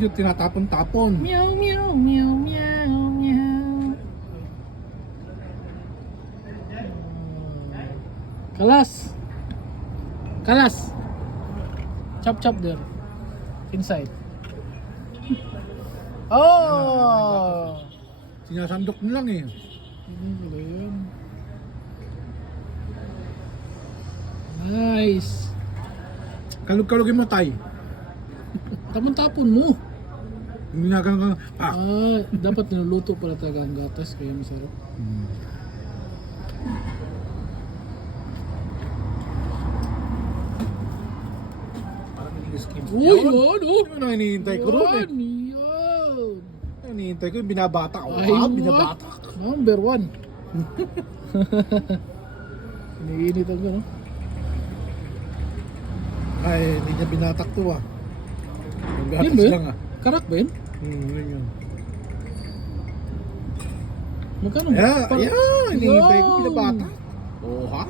hindi tinatapon-tapon. Meow, meow, meow, meow, meow. Kalas. Kalas. Chop chop there. Inside. Oh! Sinasandok mo lang eh. Nice. Kalug-kalugin mo, tay. Tapon-tapon mo. Hindi na ka Dapat niluluto pala talaga ang gatas kaya masarap. Parang hindi skins. Uy, yun, oh. Yun ang hinihintay ko ron eh. Yan. Ang hinihintay ko yung binabata ko. Ay, Binabata. Number 1. Iniinit ang gano'n. Ay, hindi niya binatak to ah. Yung Yan gatas ba yun? lang ah. Karak ba yun? Yun yun. Magkano? Yeah, hinihintay ko Yo! binabata. Oh ha?